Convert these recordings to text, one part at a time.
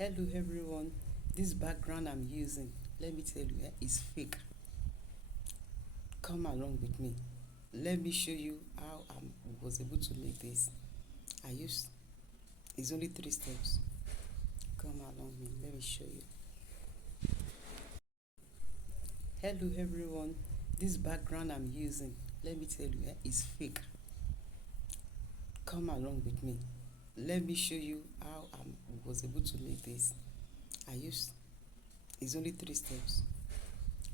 Hello everyone, this background I'm using, let me tell you, is fake. Come along with me. Let me show you how I was able to make this. It's only 3 steps. Come along with me, let me show you. Hello everyone, this background I'm using, let me tell you, is fake. Come along with me. Let me show you how I was able to make this. It's only 3 steps.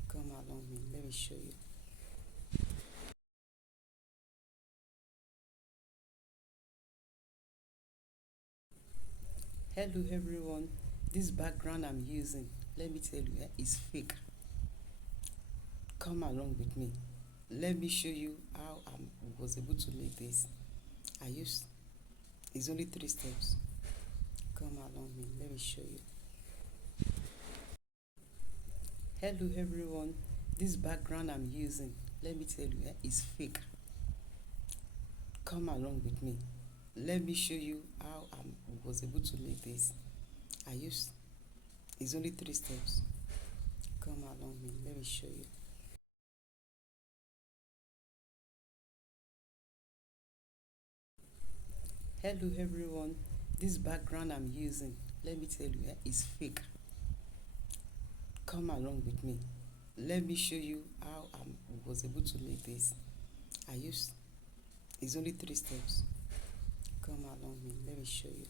Come along with me, let me show you. Hello everyone, this background I'm using, let me tell you, is fake. Come along with me. Let me show you how I was able to make this. It's only 3 steps. Come along with me, let me show you. Hello everyone, this background I'm using, let me tell you, is fake. Come along with me. Let me show you how I was able to make this. It's only 3 steps. Come along with me, let me show you. Hello everyone, this background I'm using, let me tell you, is fake. Come along with me. Let me show you how I was able to make this. It's only 3 steps. Come along with me, let me show you.